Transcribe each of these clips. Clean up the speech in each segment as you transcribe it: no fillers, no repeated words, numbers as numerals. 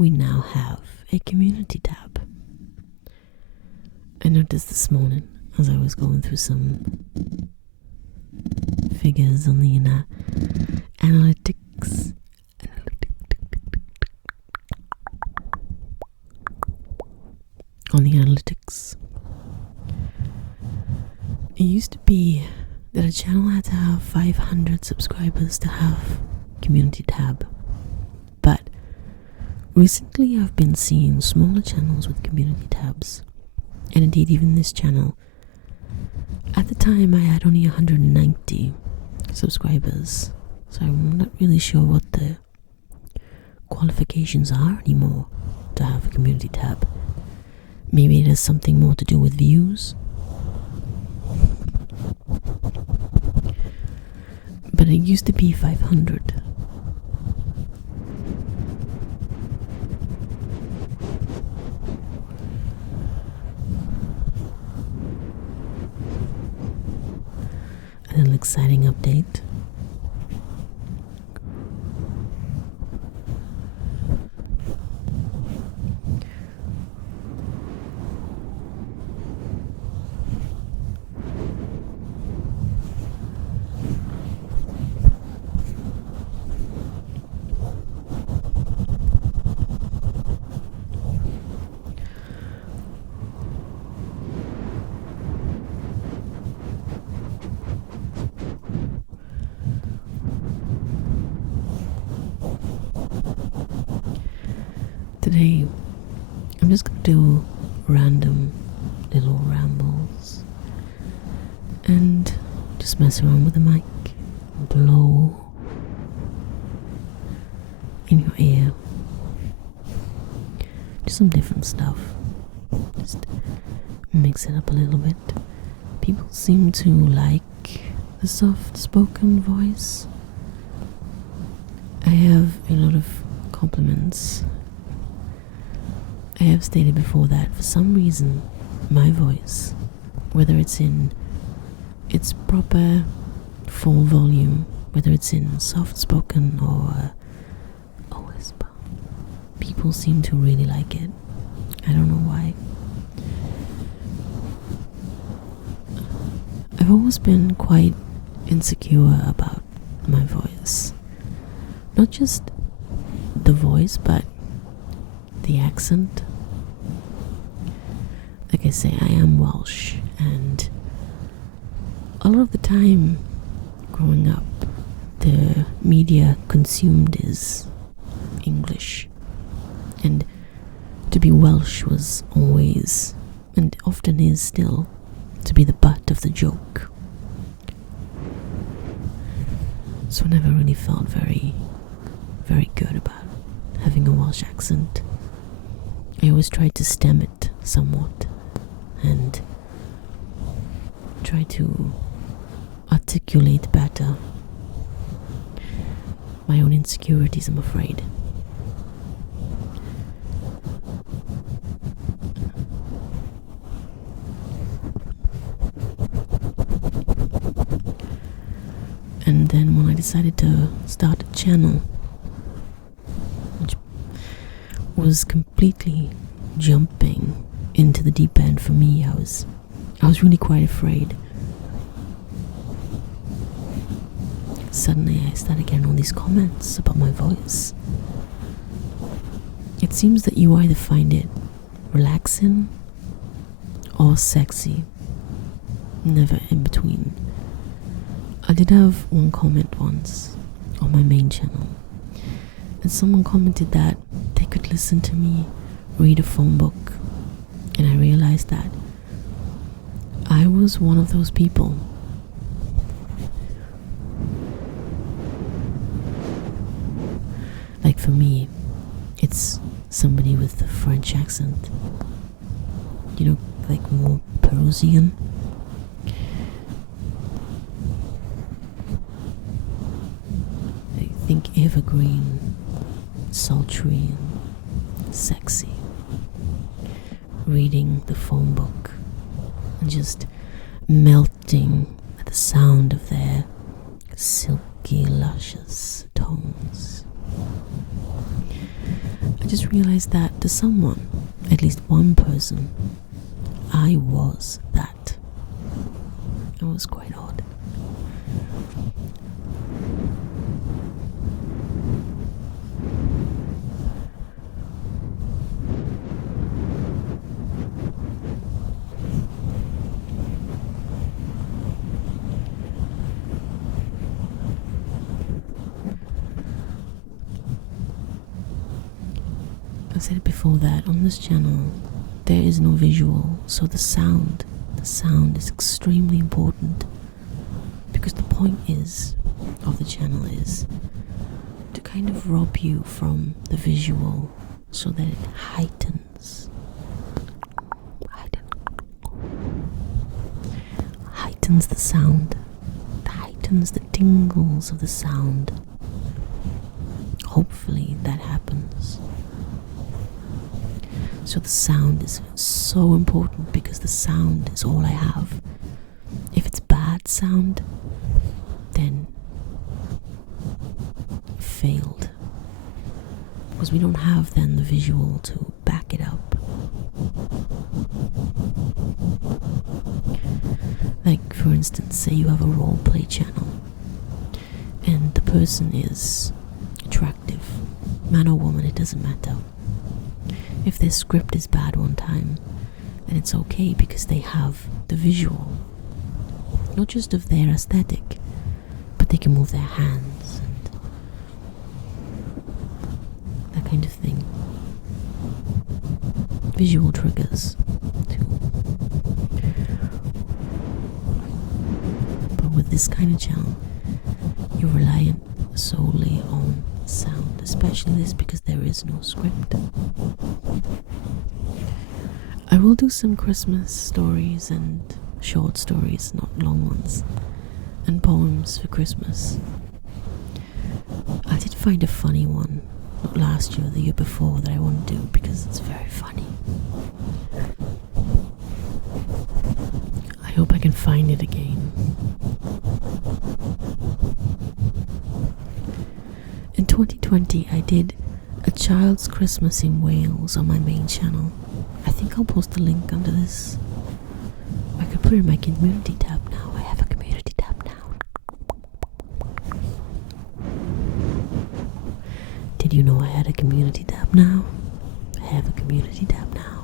we now have a community tab. I noticed this morning as I was going through some figures on the analytics. It used to be that a channel had to have 500 subscribers to have community tab. But recently I've been seeing smaller channels with community tabs. And indeed even this channel. At the time I had only 190 subscribers. So I'm not really sure what the qualifications are anymore to have a community tab. Maybe it has something more to do with views. But it used to be 500. A little exciting update. Today, I'm just going to do random little rambles and just mess around with the mic, blow in your ear, just some different stuff, just mix it up a little bit. People seem to like the soft-spoken voice. I have a lot of compliments. I have stated before that for some reason my voice, whether it's in its proper full volume, whether it's in soft spoken or a whisper, people seem to really like it. I don't know why. I've always been quite insecure about my voice. Not just the voice, but the accent. Like I say, I am Welsh, and a lot of the time growing up, the media consumed is English, and to be Welsh was always, and often is still, to be the butt of the joke. So I never really felt very, very good about having a Welsh accent. I always tried to stem it somewhat and try to articulate better my own insecurities, I'm afraid. And then when I decided to start a channel, which was completely jumping into the deep end for me, I was really quite afraid. Suddenly I started getting all these comments about my voice. It seems that you either find it relaxing or sexy, never in between. I did have one comment once on my main channel, and someone commented that they could listen to me read a phone book, and I realized that I was one of those people. Like for me, it's somebody with a French accent, you know, like more Peruvian. I think evergreen, sultry and sexy, reading the phone book and just melting at the sound of their silky, luscious tones. I just realized that to someone, at least one person, I was that. It was quite odd. I said it before that on this channel there is no visual, so the sound is extremely important, because the point of the channel is to kind of rob you from the visual so that it heightens the sound, heightens the tingles of the sound. Hopefully that happens. So the sound is so important, because the sound is all I have. If it's bad sound, then it failed, because we don't have then the visual to back it up. Like, for instance, say you have a roleplay channel and the person is attractive, man or woman, it doesn't matter. If their script is bad one time, then it's okay, because they have the visual, not just of their aesthetic, but they can move their hands and that kind of thing. Visual triggers too. But with this kind of channel, you're reliant solely on sound, especially this, because there is no script. I will do some Christmas stories and short stories, not long ones, and poems for Christmas. I did find a funny one, not last year, the year before, that I want to do because it's very funny. I hope I can find it again. In 2020, I did a child's Christmas in Wales on my main channel. I think I'll post a link under this. I could put it in my community tab now. I have a community tab now. Did you know I had a community tab now? I have a community tab now.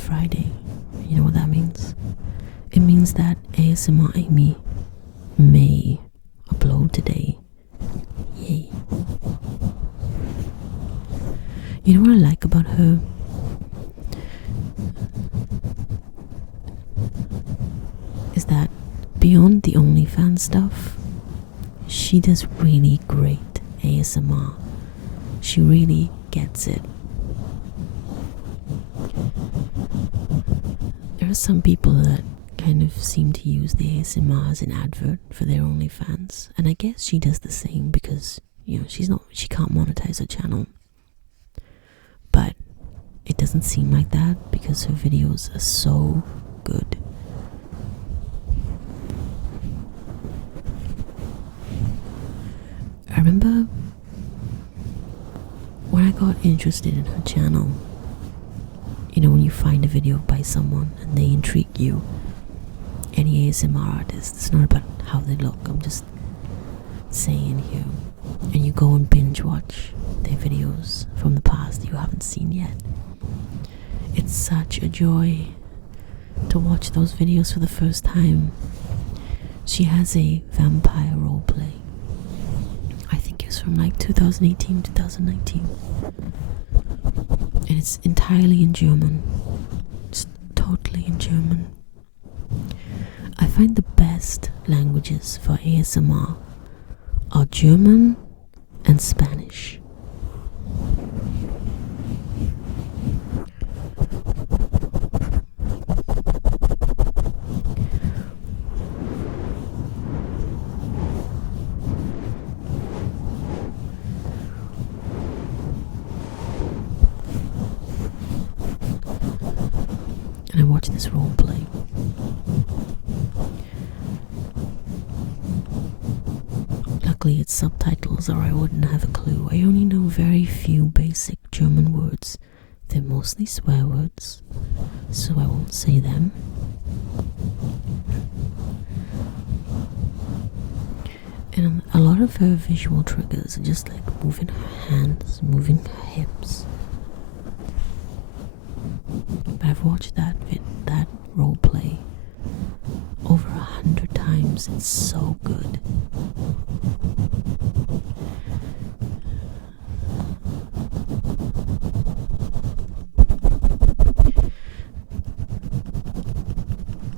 Friday. You know what that means? It means that ASMR Amy may upload today. Yay. You know what I like about her? Is that beyond the OnlyFans stuff, she does really great ASMR. She really gets it. There are some people that kind of seem to use the ASMR as an advert for their OnlyFans, and I guess she does the same because, you know, she can't monetize her channel. But it doesn't seem like that because her videos are so good. I remember when I got interested in her channel, you know, when you find a video by someone and they intrigue you, any ASMR artist, it's not about how they look, I'm just saying here, and you go and binge watch their videos from the past you haven't seen yet. It's such a joy to watch those videos for the first time. She has a vampire roleplay. I think it's from like 2018, 2019. And it's entirely in German. It's totally in German. I find the best languages for ASMR are German and Spanish. and I watched this role play. Luckily it's subtitles or I wouldn't have a clue. I only know very few basic German words. They're mostly swear words, so I won't say them. And a lot of her visual triggers are just like moving her hands, moving her hips. But I've watched that role play over 100 times. It's so good.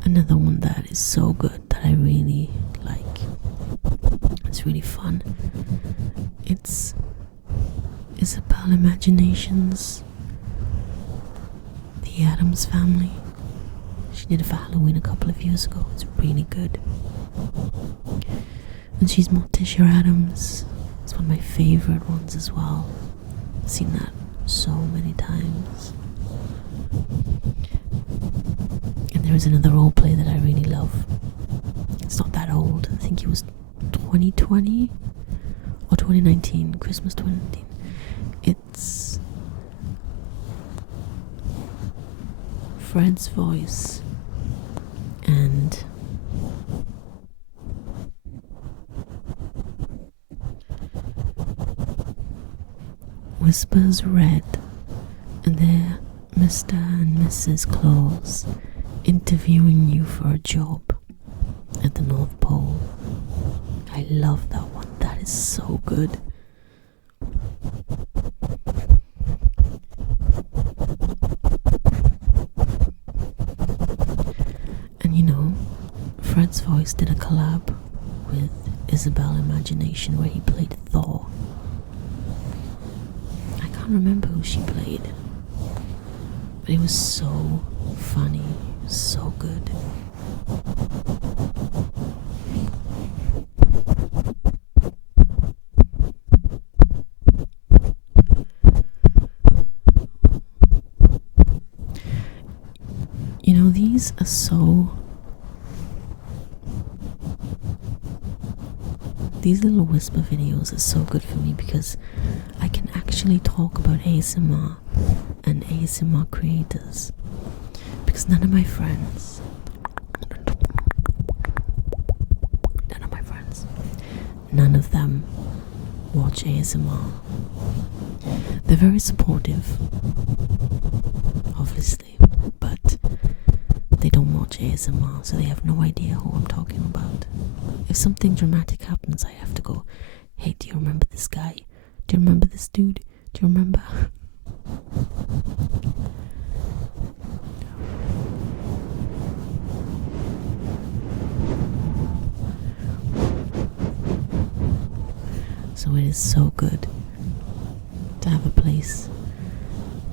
Another one that is so good that I really like. It's really fun. It's Isabel Imagination's The Addams Family. She did it for Halloween a couple of years ago. It's really good. And she's Morticia Addams. It's one of my favorite ones as well. I've seen that so many times. And there is another role play that I really love. It's not that old. I think it was 2020 or 2019, Christmas 2019. It's Fred's voice and Whispers Red, and they're Mr. and Mrs. Claus interviewing you for a job at the North Pole. I love that one. That is so good. And you know, Fred's voice did a collab with Isabel Imagination where he played Thor. I can't remember who she played, but it was so funny, so good. You know, these little whisper videos are so good for me because I can actually talk about ASMR and ASMR creators, because none of my friends none of them watch ASMR. They're very supportive, obviously, but they don't watch ASMR, so they have no idea who I'm talking about. If something dramatic happens, I have to go, hey, do you remember this guy? Do you remember this dude? Do you remember? So it is so good to have a place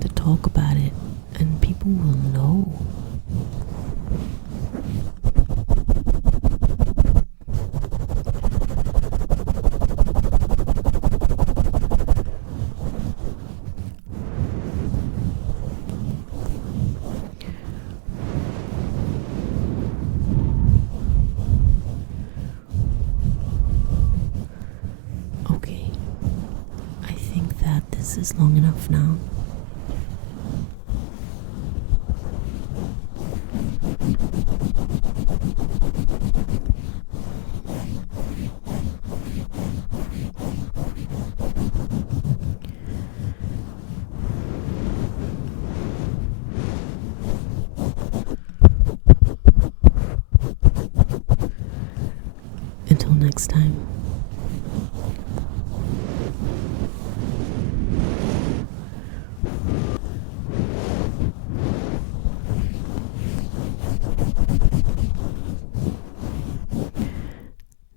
to talk about it, and people will know. Okay, I think that this is long enough now. Until next time.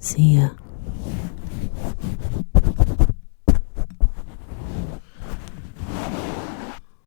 See ya.